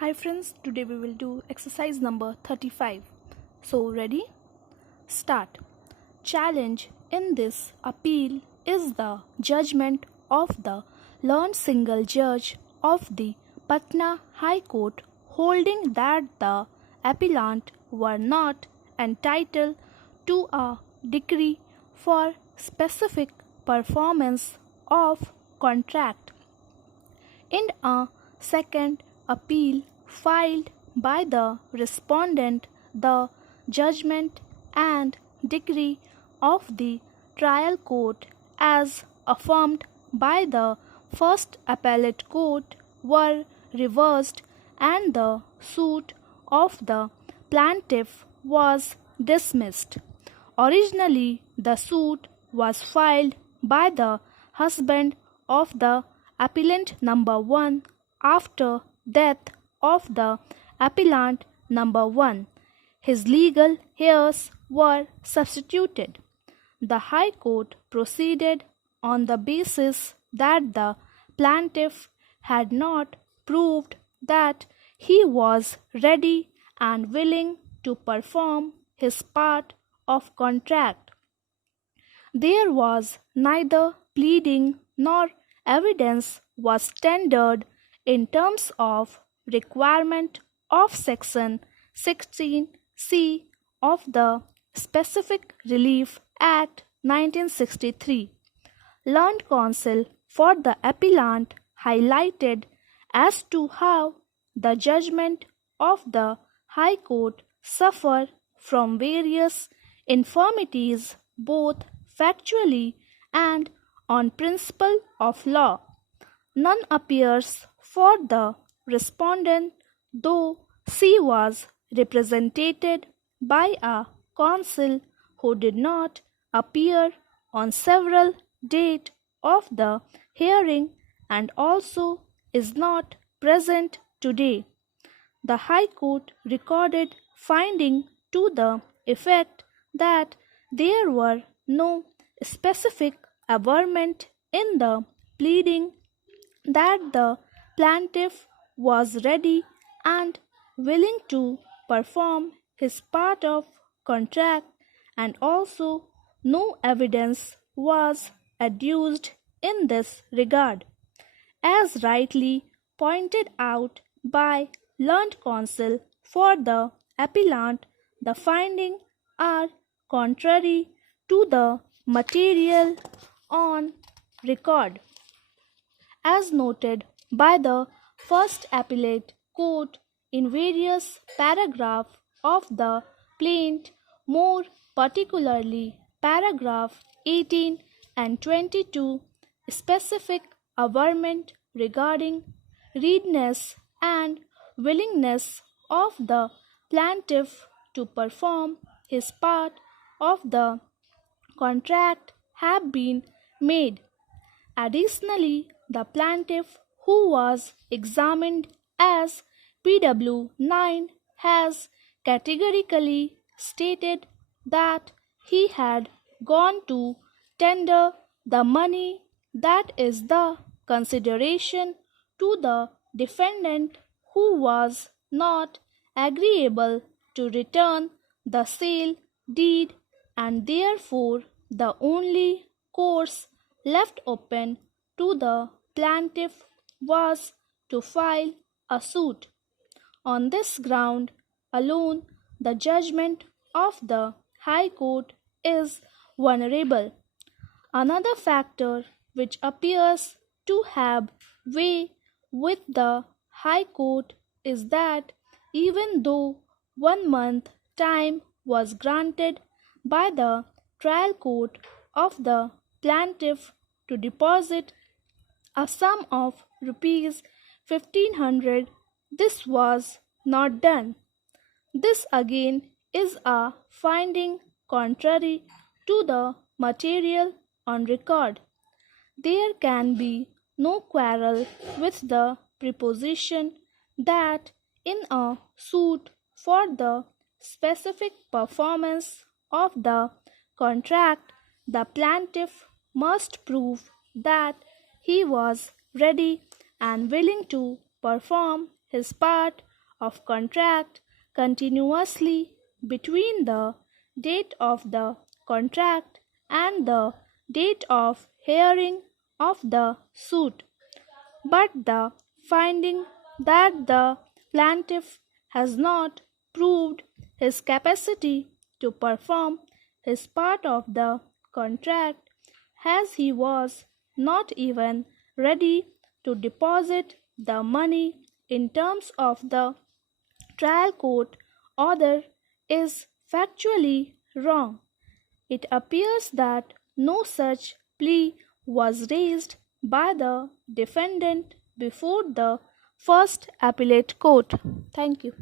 Hi friends, today we will do exercise number 35. So ready? Start. Challenge in this appeal is the judgment of the learned single judge of the Patna High Court holding that the appellant were not entitled to a decree for specific performance of contract. In a second appeal filed by the respondent, the judgment and decree of the trial court, as affirmed by the first appellate court, were reversed and the suit of the plaintiff was dismissed. Originally, the suit was filed by the husband of the appellant number 1 after death of the appellant number 1. His legal heirs were substituted. The High Court proceeded on the basis that the plaintiff had not proved that he was ready and willing to perform his part of contract. There was neither pleading nor evidence was tendered in terms of requirement of Section 16C of the Specific Relief Act 1963. Learned counsel for the appellant highlighted as to how the judgment of the High Court suffered from various infirmities both factually and on principle of law. None appears for the respondent, though she was represented by a counsel who did not appear on several dates of the hearing and also is not present today. The High Court recorded finding to the effect that there were no specific averment in the pleading that the plaintiff was ready and willing to perform his part of contract, and also no evidence was adduced in this regard. As rightly pointed out by learned counsel for the appellant, the findings are contrary to the material on record. As noted by the first appellate court in various paragraphs of the plaint, more particularly paragraph 18 and 22, specific averment regarding readiness and willingness of the plaintiff to perform his part of the contract have been made. Additionally, the plaintiff, who was examined as PW9, has categorically stated that he had gone to tender the money that is the consideration to the defendant, who was not agreeable to return the sale deed, and therefore the only course left open to the plaintiff was to file a suit. On this ground alone, the judgment of the High Court is vulnerable. Another factor which appears to have weight with the High Court is that even though 1 month time was granted by the trial court of the plaintiff to deposit a sum of rupees 1500, this was not done. This again is a finding contrary to the material on record. There can be no quarrel with the proposition that in a suit for the specific performance of the contract, the plaintiff must prove that he was ready and willing to perform his part of contract continuously between the date of the contract and the date of hearing of the suit, but the finding that the plaintiff has not proved his capacity to perform his part of the contract, as he was not even ready to deposit the money in terms of the trial court order, is factually wrong. It appears that no such plea was raised by the defendant before the first appellate court. Thank you.